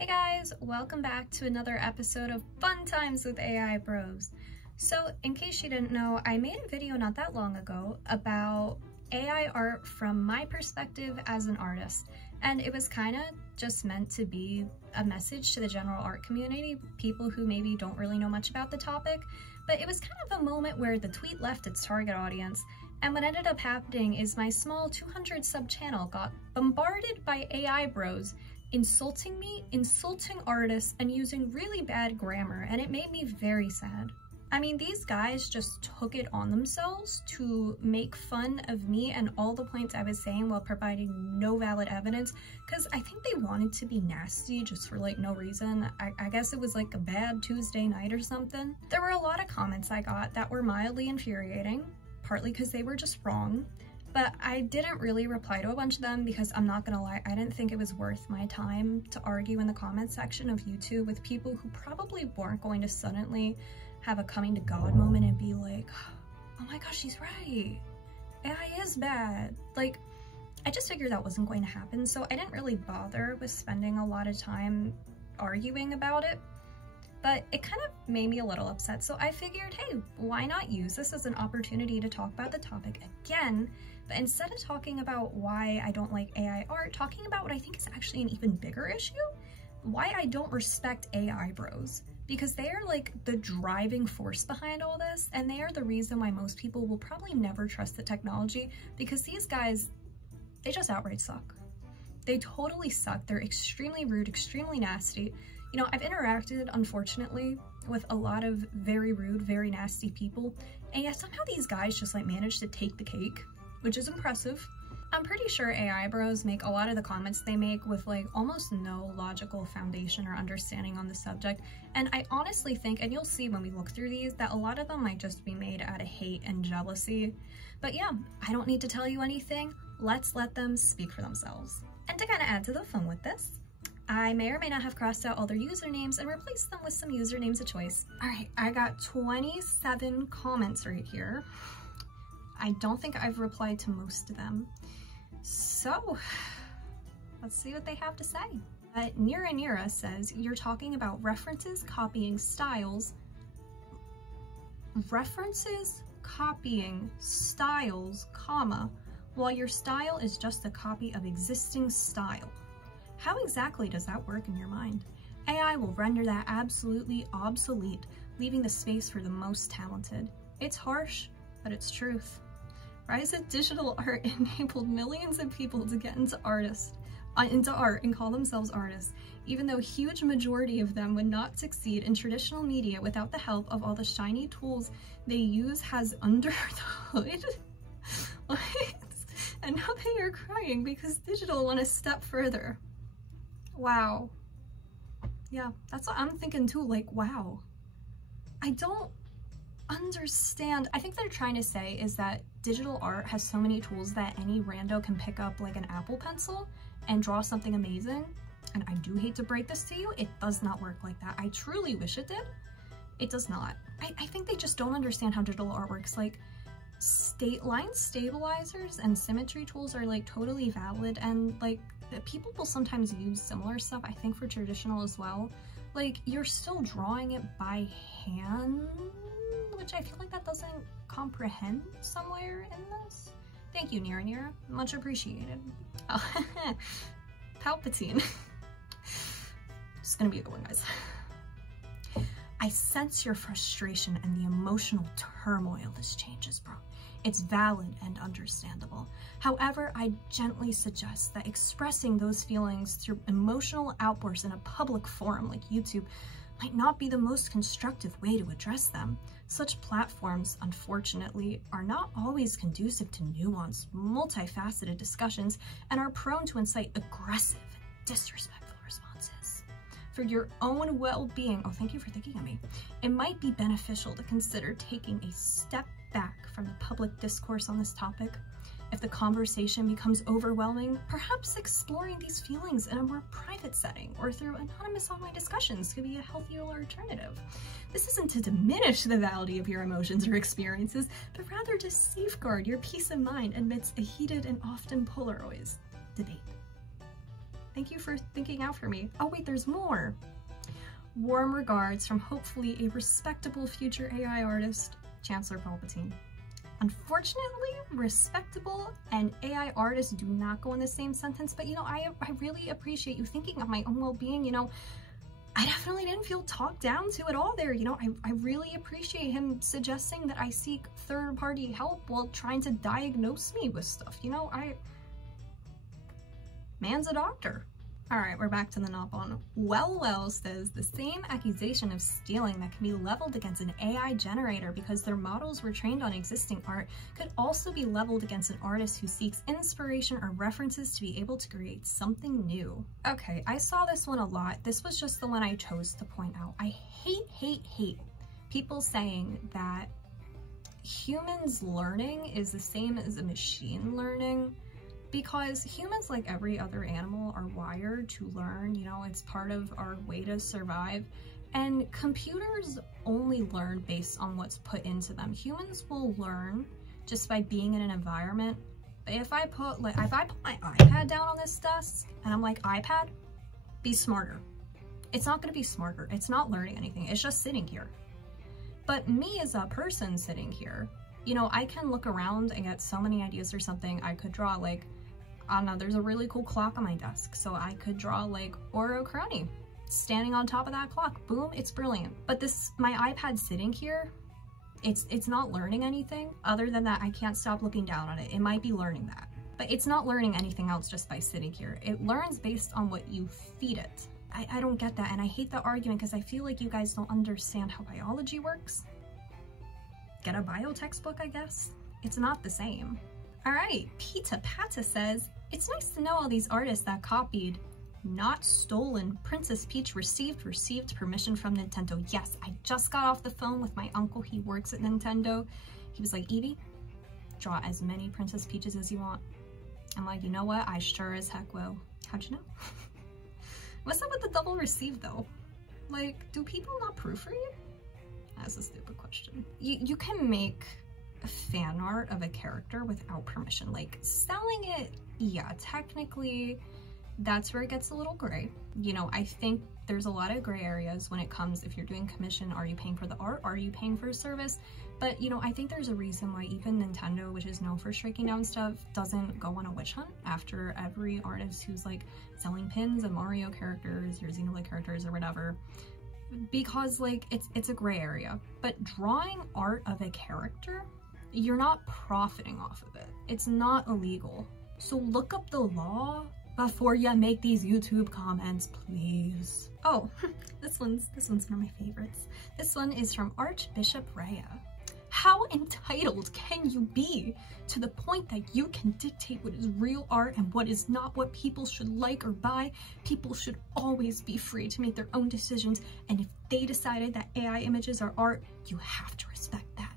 Hey guys, welcome back to another episode of Fun Times with AI Bros. So in case you didn't know, I made a video not that long ago about AI art from my perspective as an artist, and it was kind of just meant to be a message to the general art community, people who maybe don't really know much about the topic, but it was kind of a moment where the tweet left its target audience, and what ended up happening is my small 200 sub channel got bombarded by AI bros insulting me, insulting artists, and using really bad grammar, and it made me very sad. I mean, these guys just took it on themselves to make fun of me and all the points I was saying while providing no valid evidence, because I think they wanted to be nasty just for like no reason. I guess it was like a bad Tuesday night or something. There were a lot of comments I got that were mildly infuriating, partly because they were just wrong. But I didn't really reply to a bunch of them because I'm not gonna lie, I didn't think it was worth my time to argue in the comment section of YouTube with people who probably weren't going to suddenly have a coming to God moment and be like, oh my gosh, she's right. AI is bad. Like, I just figured that wasn't going to happen, so I didn't really bother with spending a lot of time arguing about it. But it kind of made me a little upset, so I figured, hey, why not use this as an opportunity to talk about the topic again, but instead of talking about why I don't like AI art, talking about what I think is actually an even bigger issue, why I don't respect AI bros, because they are like the driving force behind all this, and they are the reason why most people will probably never trust the technology, because these guys, they just outright suck. They totally suck. They're extremely rude, extremely nasty. You know, I've interacted, unfortunately, with a lot of very rude, very nasty people, and yet somehow these guys just like manage to take the cake, which is impressive. I'm pretty sure AI bros make a lot of the comments they make with like almost no logical foundation or understanding on the subject, and I honestly think, and you'll see when we look through these, that a lot of them might just be made out of hate and jealousy. But yeah, I don't need to tell you anything. Let's let them speak for themselves. And to kind of add to the fun with this, I may or may not have crossed out all their usernames and replaced them with some usernames of choice. All right, I got 27 comments right here. I don't think I've replied to most of them. So let's see what they have to say. Nira says, you're talking about references copying styles. References copying styles, comma, while your style is just a copy of existing style. How exactly does that work in your mind? AI will render that absolutely obsolete, leaving the space for the most talented. It's harsh, but it's truth. Rise of digital art enabled millions of people to get into art and call themselves artists, even though a huge majority of them would not succeed in traditional media without the help of all the shiny tools they use has under the hood. And now they are crying because digital went a step further. Wow. Yeah, that's what I'm thinking too, like, wow. I don't understand. I think they're trying to say is that digital art has so many tools that any rando can pick up like an Apple Pencil and draw something amazing. And I do hate to break this to you, it does not work like that. I truly wish it did. It does not. I think they just don't understand how digital art works. Like, line stabilizers and symmetry tools are like totally valid, and like people will sometimes use similar stuff, I think, for traditional as well. Like, you're still drawing it by hand, which I feel like that doesn't comprehend somewhere in this. Thank you, Nira. Much appreciated. Oh, Palpatine. Just gonna be a good one, guys. I sense your frustration and the emotional turmoil this changes, bro. It's valid and understandable. However, I gently suggest that expressing those feelings through emotional outbursts in a public forum like YouTube might not be the most constructive way to address them. Such platforms, unfortunately, are not always conducive to nuanced, multifaceted discussions and are prone to incite aggressive and disrespectful responses. For your own well-being, oh, thank you for thinking of me, it might be beneficial to consider taking a step back from the public discourse on this topic. If the conversation becomes overwhelming, perhaps exploring these feelings in a more private setting or through anonymous online discussions could be a healthier alternative. This isn't to diminish the validity of your emotions or experiences, but rather to safeguard your peace of mind amidst a heated and often polarized debate. Thank you for thinking out for me. Oh wait, there's more. Warm regards from hopefully a respectable future AI artist, Chancellor Palpatine. Unfortunately, respectable and AI artists do not go in the same sentence, but you know, I really appreciate you thinking of my own well-being. You know, I definitely didn't feel talked down to at all there. You know, I really appreciate him suggesting that I seek third-party help while trying to diagnose me with stuff. You know, man's a doctor. All right, we're back to the Nopon. Well says the same accusation of stealing that can be leveled against an AI generator because their models were trained on existing art could also be leveled against an artist who seeks inspiration or references to be able to create something new. Okay, I saw this one a lot. This was just the one I chose to point out. I hate people saying that humans learning is the same as a machine learning. Because humans, like every other animal, are wired to learn. You know, it's part of our way to survive. And computers only learn based on what's put into them. Humans will learn just by being in an environment. But if I put my iPad down on this desk and I'm like, iPad, be smarter. It's not gonna be smarter. It's not learning anything. It's just sitting here. But me as a person sitting here, you know, I can look around and get so many ideas or something. I could draw like, I don't know, there's a really cool clock on my desk. So I could draw like Oro Crony standing on top of that clock. Boom, it's brilliant. But my iPad sitting here, it's not learning anything other than that I can't stop looking down on it. It might be learning that, but it's not learning anything else just by sitting here. It learns based on what you feed it. I don't get that, and I hate the argument because I feel like you guys don't understand how biology works. Get a bio textbook, I guess? It's not the same. All right, Pita Pata says, it's nice to know all these artists that copied, not stolen, Princess Peach received permission from Nintendo. Yes, I just got off the phone with my uncle. He works at Nintendo. He was like, Evie, draw as many Princess Peaches as you want. I'm like, you know what? I sure as heck will. How'd you know? What's up with the double received though? Like, do people not proofread? That's a stupid question. You can make fan art of a character without permission. Like, selling it, yeah, technically that's where it gets a little gray. You know, I think there's a lot of gray areas when it comes, if you're doing commission, are you paying for the art? Are you paying for a service? But, you know, I think there's a reason why even Nintendo, which is known for striking down stuff, doesn't go on a witch hunt after every artist who's like selling pins of Mario characters or Xenoblade characters or whatever. Because like it's a gray area. But drawing art of a character, you're not profiting off of it. It's not illegal. So look up the law before you make these YouTube comments, please. Oh, this one's one of my favorites. This one is from Archbishop Rhea. How entitled can you be to the point that you can dictate what is real art and what is not, what people should like or buy? People should always be free to make their own decisions, and if they decided that AI images are art, you have to respect that.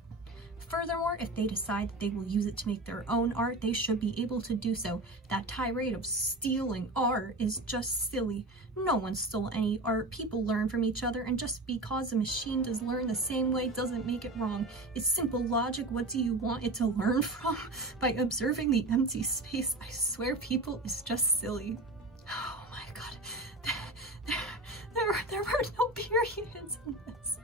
Furthermore, if they decide that they will use it to make their own art, they should be able to do so. That tirade of stealing art is just silly. No one stole any art. People learn from each other, and just because a machine does learn the same way doesn't make it wrong. It's simple logic. What do you want it to learn from? By observing the empty space, I swear people is just silly. Oh my god. There were no periods in this.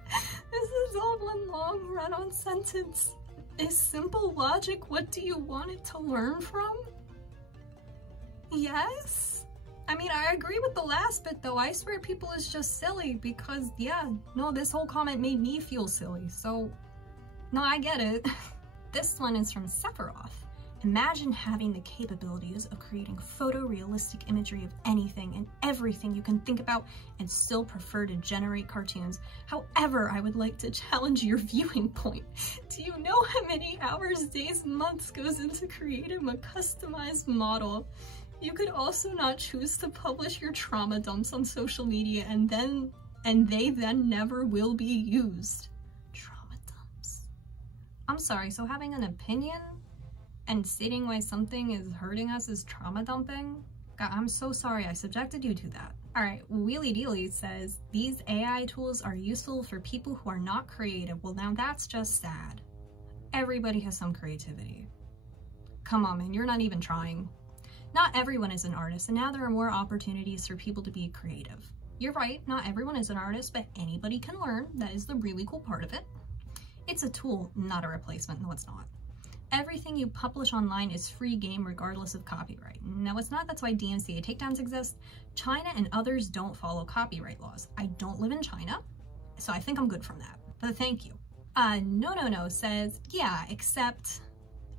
This is all one long run-on sentence. Is simple logic what do you want it to learn from? Yes? I mean, I agree with the last bit though. I swear people is just silly because, yeah, no, this whole comment made me feel silly. So, no, I get it. This one is from Sephiroth. Imagine having the capabilities of creating photorealistic imagery of anything and everything you can think about and still prefer to generate cartoons. However, I would like to challenge your viewing point. Do you know how many hours, days, months goes into creating a customized model? You could also not choose to publish your trauma dumps on social media and they then never will be used. Trauma dumps. I'm sorry, so having an opinion and stating why something is hurting us is trauma dumping? God, I'm so sorry I subjected you to that. All right, Wheelie Dealy says, these AI tools are useful for people who are not creative. Well, now that's just sad. Everybody has some creativity. Come on, man, you're not even trying. Not everyone is an artist, and now there are more opportunities for people to be creative. You're right, not everyone is an artist, but anybody can learn. That is the really cool part of it. It's a tool, not a replacement. No, it's not. Everything you publish online is free game regardless of copyright. No, it's not. That's why DMCA takedowns exist. China and others don't follow copyright laws. I don't live in China, so I think I'm good from that. But thank you. No says, yeah, except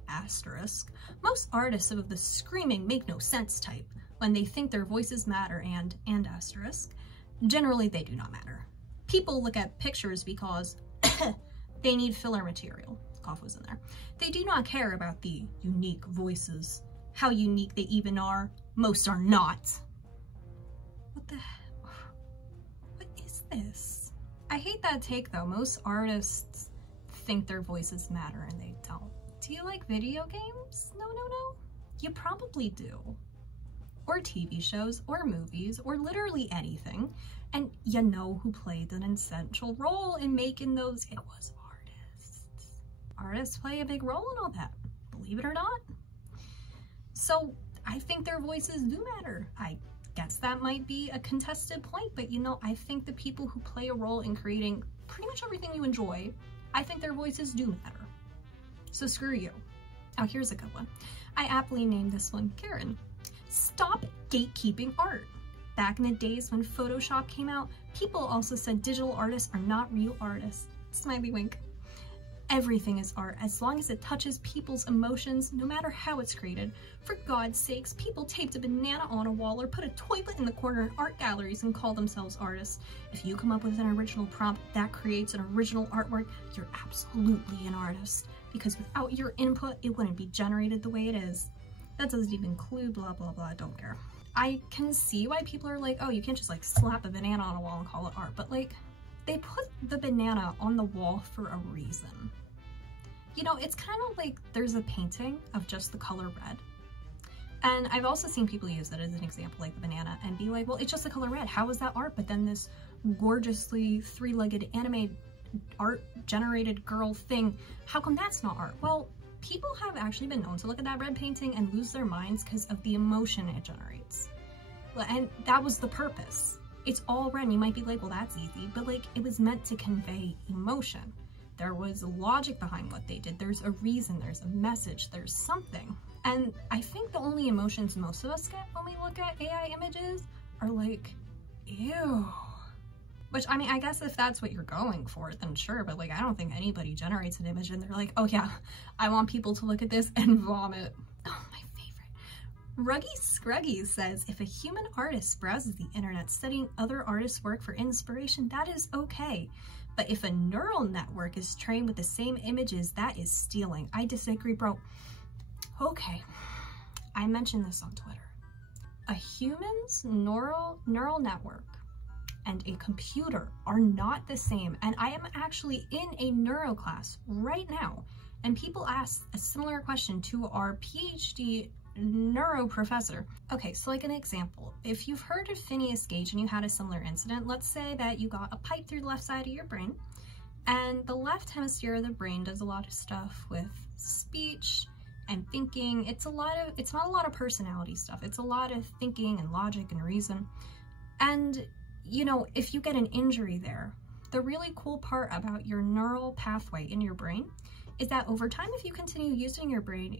asterisk. Most artists of the screaming make no sense type when they think their voices matter and asterisk. Generally, they do not matter. People look at pictures because they need filler material. Cough was in there. They do not care about the unique voices, how unique they even are. Most are not. What is this? I hate that take though. Most artists think their voices matter and they don't. Do you like video games? No. You probably do. Or TV shows, or movies, or literally anything. And you know who played an essential role in making those? It was artists. Artists play a big role in all that, believe it or not. So I think their voices do matter. I guess that might be a contested point, but you know, I think the people who play a role in creating pretty much everything you enjoy, I think their voices do matter. So screw you. Oh, here's a good one. I aptly named this one Karen. Stop gatekeeping art. Back in the days when Photoshop came out, people also said digital artists are not real artists. Smiley wink. Everything is art as long as it touches people's emotions, no matter how it's created. For God's sakes, people taped a banana on a wall or put a toilet in the corner in art galleries and call themselves artists. If you come up with an original prompt that creates an original artwork, you're absolutely an artist. Because without your input, it wouldn't be generated the way it is. That doesn't even include blah, blah, blah, don't care. I can see why people are like, oh, you can't just like slap a banana on a wall and call it art, but like, they put the banana on the wall for a reason. You know, it's kind of like there's a painting of just the color red. And I've also seen people use that as an example, like the banana, and be like, well, it's just the color red. How is that art? But then this gorgeously three-legged anime art generated girl thing, how come that's not art? Well, people have actually been known to look at that red painting and lose their minds because of the emotion it generates. And that was the purpose. It's all red and you might be like, well, that's easy, but like it was meant to convey emotion. There was logic behind what they did. There's a reason, there's a message, there's something. And I think the only emotions most of us get when we look at AI images are like, ew. Which, I mean, I guess if that's what you're going for, then sure, but like, I don't think anybody generates an image and they're like, oh yeah, I want people to look at this and vomit. Oh, my favorite. Ruggy Scruggy says, if a human artist browses the internet studying other artists' work for inspiration, that is okay. But if a neural network is trained with the same images, that is stealing. I disagree, bro. Okay, I mentioned this on Twitter. A human's neural network and a computer are not the same. And I am actually in a neuro class right now. And people ask a similar question to our PhD neuro professor. Okay, so like an example, if you've heard of Phineas Gage and you had a similar incident, let's say that you got a pipe through the left side of your brain, and the left hemisphere of the brain does a lot of stuff with speech and thinking. It's not a lot of personality stuff. It's a lot of thinking and logic and reason. And you know, if you get an injury there, the really cool part about your neural pathway in your brain is that over time, if you continue using your brain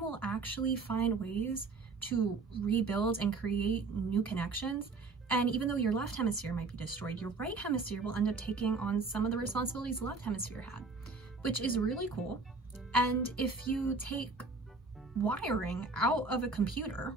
will actually find ways to rebuild and create new connections. And even though your left hemisphere might be destroyed, your right hemisphere will end up taking on some of the responsibilities the left hemisphere had, which is really cool. And if you take wiring out of a computer,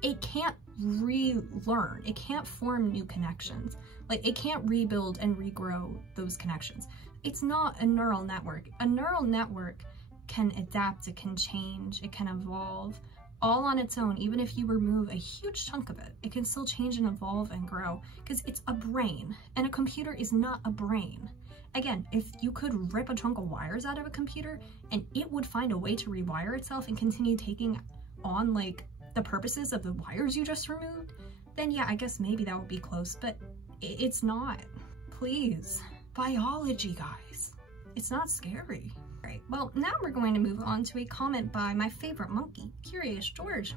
it can't relearn, it can't form new connections. Like it can't rebuild and regrow those connections. It's not a neural network. A neural network can adapt, it can change, it can evolve all on its own. Even if you remove a huge chunk of it, it can still change and evolve and grow because it's a brain, and a computer is not a brain. Again, if you could rip a chunk of wires out of a computer and it would find a way to rewire itself and continue taking on like the purposes of the wires you just removed, then yeah, I guess maybe that would be close, but it's not. Please. Biology, guys. It's not scary. All right, well, now we're going to move on to a comment by my favorite monkey, Curious George.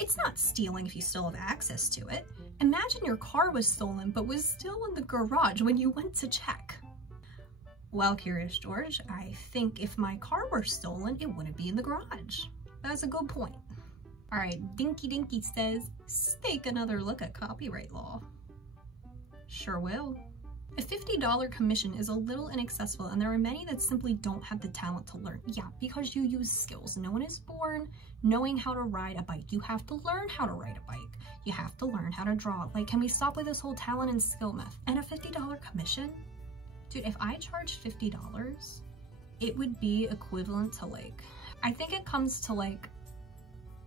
It's not stealing if you still have access to it. Imagine your car was stolen but was still in the garage when you went to check. Well, Curious George, I think if my car were stolen, it wouldn't be in the garage. That's a good point. All right, Dinky Dinky says, let's take another look at copyright law. Sure will. A $50 commission is a little inaccessible, and there are many that simply don't have the talent to learn. Yeah, because you use skills. No one is born knowing how to ride a bike. You have to learn how to ride a bike. You have to learn how to draw. Like, can we stop with this whole talent and skill myth? And a $50 commission? Dude, if I charged $50, it would be equivalent to like, I think it comes to like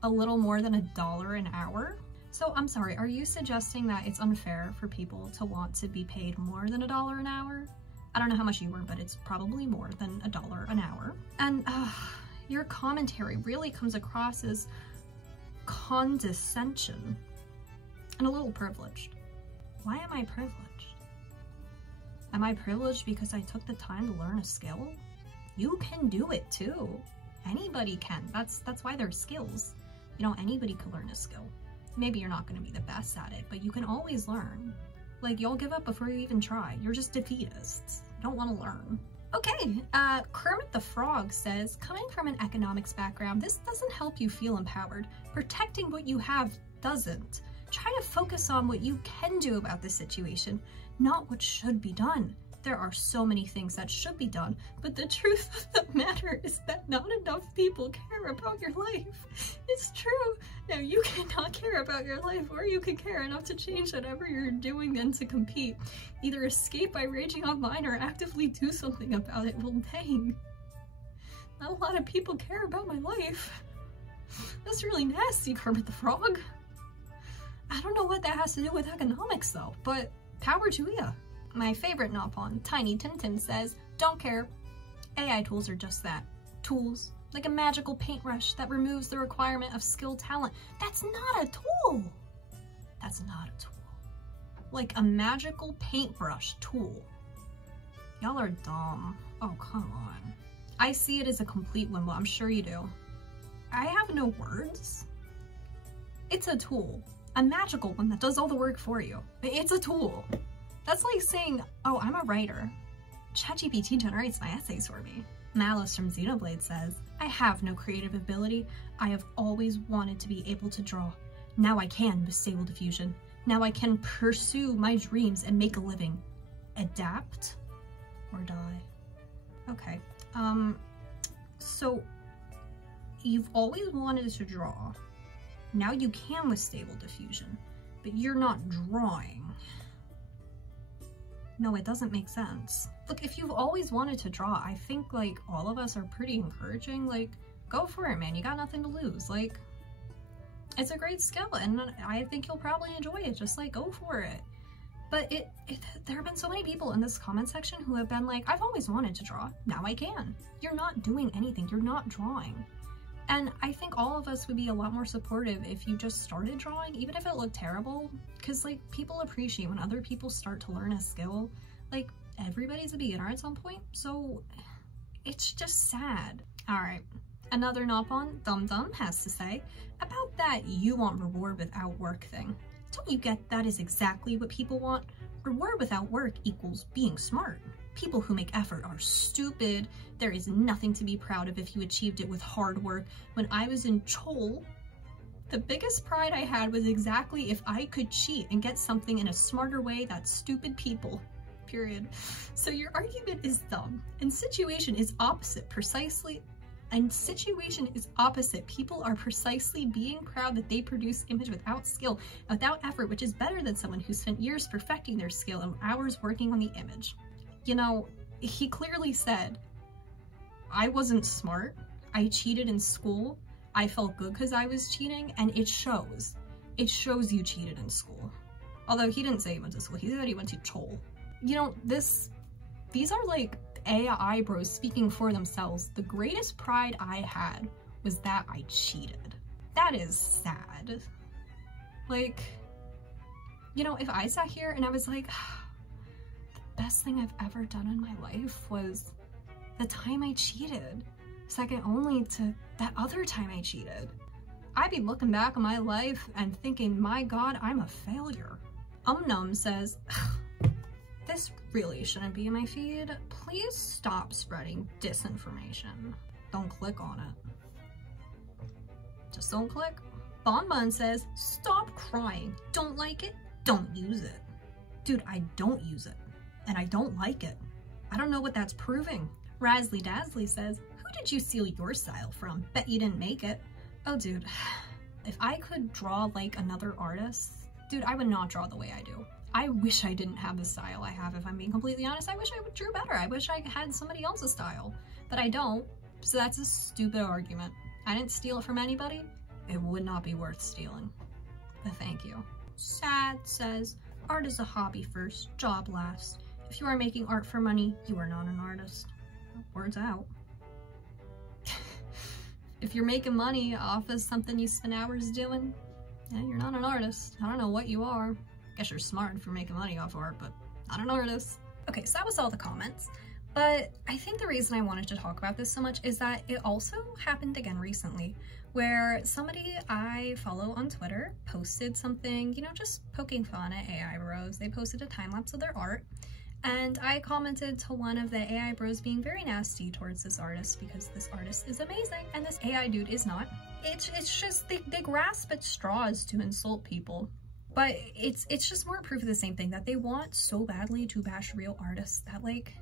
a little more than $1 an hour. So I'm sorry, are you suggesting that it's unfair for people to want to be paid more than $1 an hour? I don't know how much you earn, but it's probably more than $1 an hour. And your commentary really comes across as condescension and a little privileged. Why am I privileged? Am I privileged because I took the time to learn a skill? You can do it too. Anybody can. That's why there's skills. You know, anybody can learn a skill. Maybe you're not going to be the best at it, but you can always learn. Like, you'll give up before you even try. You're just defeatists. You don't want to learn. Okay, Kermit the Frog says, coming from an economics background, this doesn't help you feel empowered. Protecting what you have doesn't. Try to focus on what you can do about the situation, not what should be done. There are so many things that should be done, but the truth of the matter is that not enough people care about your life. It's true. Now, you cannot care about your life, or you can care enough to change whatever you're doing and to compete. Either escape by raging online or actively do something about it. Well, dang. Not a lot of people care about my life. That's really nasty, Kermit the Frog. I don't know what that has to do with economics, though, but power to ya. My favorite Nopon, Tiny Tintin, says, don't care. AI tools are just that. Tools. Like a magical paintbrush that removes the requirement of skilled talent. That's not a tool. That's not a tool. Like a magical paintbrush tool. Y'all are dumb. Oh, come on. I see it as a complete wimble. I'm sure you do. I have no words. It's a tool. A magical one that does all the work for you. It's a tool. That's like saying, oh, I'm a writer. ChatGPT generates my essays for me. Malice from Xenoblade says, I have no creative ability. I have always wanted to be able to draw. Now I can with Stable Diffusion. Now I can pursue my dreams and make a living. Adapt or die. Okay. So you've always wanted to draw. Now you can with Stable Diffusion, but you're not drawing. No, it doesn't make sense. Look, if you've always wanted to draw, I think, like, all of us are pretty encouraging. Like, go for it, man. You got nothing to lose. Like, it's a great skill, and I think you'll probably enjoy it. Just, like, go for it. But there have been so many people in this comment section who have been like, I've always wanted to draw. Now I can. You're not doing anything. You're not drawing. And I think all of us would be a lot more supportive if you just started drawing, even if it looked terrible, because like people appreciate when other people start to learn a skill. Like, everybody's a beginner at some point, so it's just sad. All right, another Nopon, Dum Dum, has to say about that you want reward without work thing. Don't you get that is exactly what people want? Reward without work equals being smart. People who make effort are stupid. There is nothing to be proud of if you achieved it with hard work. When I was in Chol, the biggest pride I had was exactly if I could cheat and get something in a smarter way. That's stupid people, period. So your argument is dumb, and situation is opposite precisely. And situation is opposite. People are precisely being proud that they produce image without skill, without effort, which is better than someone who spent years perfecting their skill and hours working on the image. You know, he clearly said, I wasn't smart, I cheated in school, I felt good because I was cheating, and it shows. It shows you cheated in school. Although he didn't say he went to school, he said he went to Chol. You know, these are like AI bros speaking for themselves. The greatest pride I had was that I cheated. That is sad. Like, you know, if I sat here and I was like, best thing I've ever done in my life was the time I cheated, second only to that other time I cheated. I'd be looking back on my life and thinking, my God, I'm a failure. Num says, this really shouldn't be in my feed. Please stop spreading disinformation. Don't click on it. Just don't click. Bonbon says, stop crying. Don't like it? Don't use it. Dude, I don't use it. And I don't like it. I don't know what that's proving. Razzly Dazzly says, who did you steal your style from? Bet you didn't make it. Oh, dude, if I could draw like another artist, dude, I would not draw the way I do. I wish I didn't have the style I have, if I'm being completely honest. I wish I drew better. I wish I had somebody else's style, but I don't. So that's a stupid argument. I didn't steal it from anybody. It would not be worth stealing. But thank you. Sad says, art is a hobby first, job last. If you are making art for money, you are not an artist. Words out. If you're making money off of something you spend hours doing, yeah, you're not an artist. I don't know what you are. I guess you're smart if you're making money off art, but not an artist. Okay, so that was all the comments. But I think the reason I wanted to talk about this so much is that it also happened again recently, where somebody I follow on Twitter posted something, you know, just poking fun at AI bros. They posted a time lapse of their art, and I commented to one of the AI bros being very nasty towards this artist because this artist is amazing and this AI dude is not. It's just they grasp at straws to insult people. But it's just more proof of the same thing, that they want so badly to bash real artists that, like,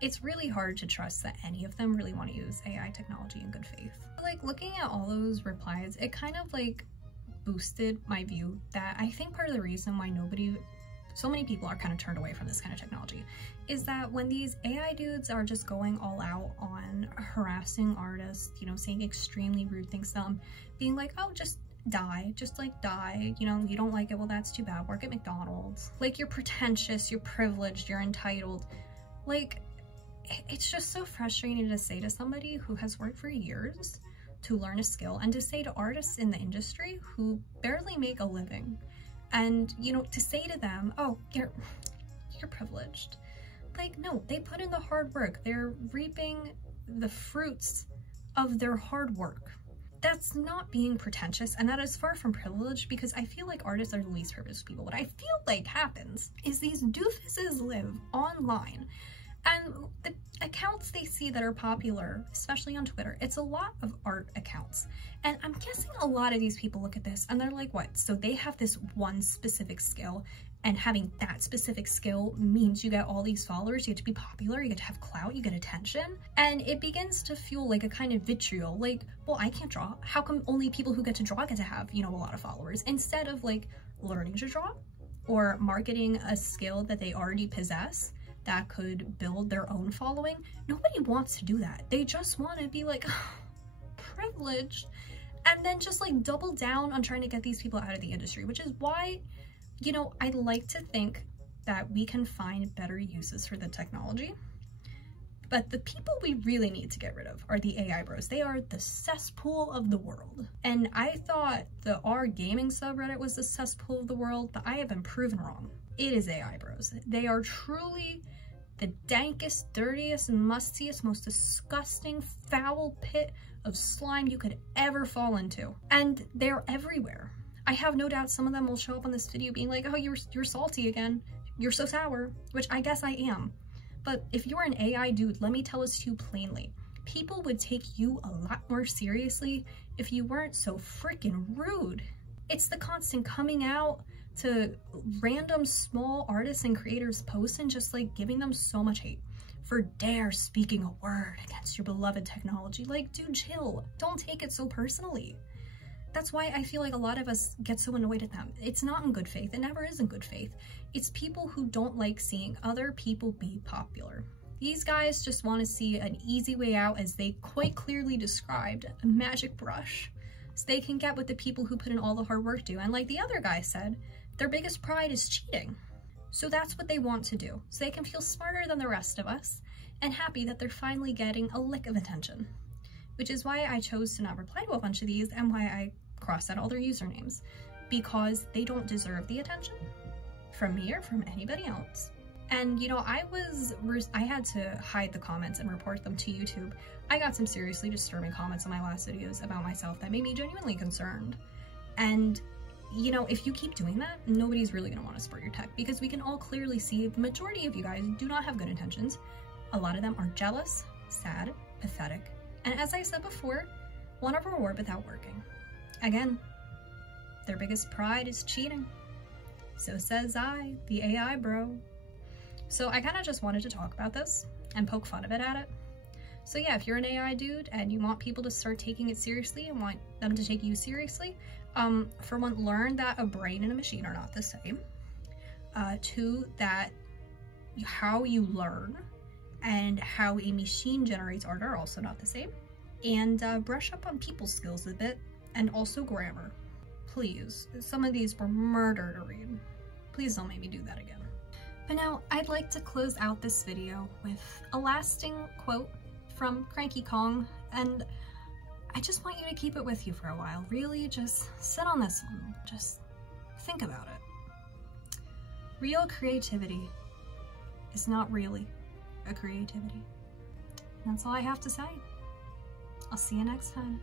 it's really hard to trust that any of them really want to use AI technology in good faith. Like, looking at all those replies, it kind of like boosted my view that I think part of the reason why so many people are kind of turned away from this kind of technology is that when these AI dudes are just going all out on harassing artists, you know, saying extremely rude things to them, being like, oh, just die, you know, you don't like it, well, that's too bad, work at McDonald's. Like, you're pretentious, you're privileged, you're entitled. Like, it's just so frustrating to say to somebody who has worked for years to learn a skill, and to say to artists in the industry who barely make a living, and, you know, to say to them, oh, you're privileged. Like, no, they put in the hard work. They're reaping the fruits of their hard work. That's not being pretentious, and that is far from privilege, because I feel like artists are the least privileged people. What I feel like happens is these doofuses live online, and the accounts they see that are popular, especially on Twitter, it's a lot of art accounts. And I'm guessing a lot of these people look at this and they're like, what? So they have this one specific skill, and having that specific skill means you get all these followers, you get to be popular, you get to have clout, you get attention. And it begins to feel like a kind of vitriol, like, well, I can't draw. How come only people who get to draw get to have, you know, a lot of followers? Instead of like learning to draw or marketing a skill that they already possess that could build their own following, nobody wants to do that. They just want to be like, oh, privileged, and then just like double down on trying to get these people out of the industry, which is why, you know, I like to think that we can find better uses for the technology. But the people we really need to get rid of are the AI bros. They are the cesspool of the world. And I thought the R gaming subreddit was the cesspool of the world, but I have been proven wrong. It is AI bros. They are truly the dankest, dirtiest, mustiest, most disgusting, foul pit of slime you could ever fall into. And they're everywhere. I have no doubt some of them will show up on this video being like, oh, you're salty again. You're so sour, which I guess I am. But if you're an AI dude, let me tell this to you plainly. People would take you a lot more seriously if you weren't so freaking rude. It's the constant coming out to random small artists and creators posts and just like giving them so much hate for dare speaking a word against your beloved technology. Like, dude, chill. Don't take it so personally. That's why I feel like a lot of us get so annoyed at them. It's not in good faith. It never is in good faith. It's people who don't like seeing other people be popular. These guys just want to see an easy way out, as they quite clearly described, a magic brush, so they can get what the people who put in all the hard work do. And like the other guy said, their biggest pride is cheating. So that's what they want to do, so they can feel smarter than the rest of us and happy that they're finally getting a lick of attention. Which is why I chose to not reply to a bunch of these, and why I crossed out all their usernames, because they don't deserve the attention from me or from anybody else. And you know, I had to hide the comments and report them to YouTube. I got some seriously disturbing comments on my last videos about myself that made me genuinely concerned. And you know, if you keep doing that, nobody's really gonna want to support your tech, because we can all clearly see the majority of you guys do not have good intentions. A lot of them are jealous, sad, pathetic, and as I said before, want a reward without working. Again, their biggest pride is cheating. So says I, the AI bro. So I kind of just wanted to talk about this and poke fun of it at it. So yeah, if you're an AI dude and you want people to start taking it seriously and want them to take you seriously, for one, learn that a brain and a machine are not the same. Two, that how you learn and how a machine generates art are also not the same. And brush up on people skills a bit, and also grammar. Please, some of these were murder to read. Please don't make me do that again. But now, I'd like to close out this video with a lasting quote from Cranky Kong, and I just want you to keep it with you for a while. Really, just sit on this one. Just think about it. Real creativity is not really a creativity. And that's all I have to say. I'll see you next time.